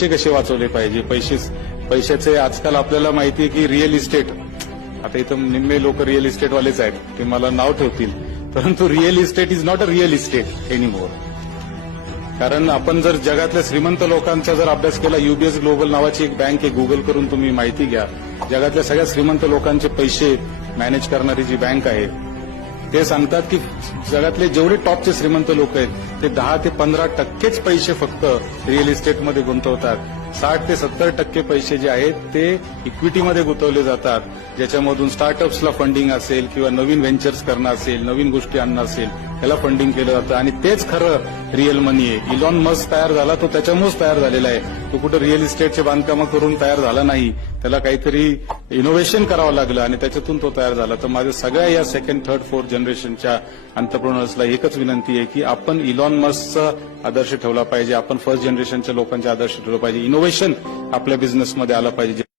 पैसे कसे वाचवले पाहिजे? पैसे पैशाचे आजकाल आपल्याला माहिती आहे की रिअल इस्टेट आता इथं निम्मे लोक रिअल इस्टेटवालेच आहेत ते मला नाव ठेवतील परंतु real estate is not a real estate anymore कारण आपण जर जगातल्या श्रीमंत लोकांचा जर अभ्यास केला युबीएस ग्लोबल नावाची एक बँक आहे गुगल करून तुम्ही माहिती घ्या. जगातल्या सगळ्या श्रीमंत लोकांचे पैसे मॅनेज करणारी जी बँक आहे ते सांगतात की जगातले जेवढे टॉपचे श्रीमंत लोक आहेत ते दहा ते पंधरा टक्केच पैसे फक्त रिअल इस्टेटमध्ये गुंतवतात. साठ ते सत्तर टक्के पैसे जे आहेत ते इक्विटीमध्ये गुंतवले जातात. ज्याच्यामधून स्टार्टअप्सला फंडिंग असेल किंवा नवीन व्हेंचर्स करणं असेल नवीन गोष्टी आणणं असेल त्याला फंडिंग केलं जातं. आणि तेच खरं रिअल मनी आहे. इलॉन मस्क तयार झाला तो त्याच्यामुळेच तयार झालेला आहे. तो कुठं रिअल इस्टेटचे बांधकामं करून तयार झाला नाही. त्याला काहीतरी इनोव्हेशन करावं लागलं आणि त्याच्यातून तो तयार झाला. तर माझ्या सगळ्या या सेकंड थर्ड फोर्थ जनरेशनच्या अंतप्रनर्सला एकच विनंती आहे की आपण इलॉन मस्कचा आदर्श ठेवला पाहिजे. आपण फर्स्ट जनरेशनच्या लोकांचे आदर्श ठेवला पाहिजे. इनोव्हेशन आपल्या बिझनेसमध्ये आलं पाहिजे.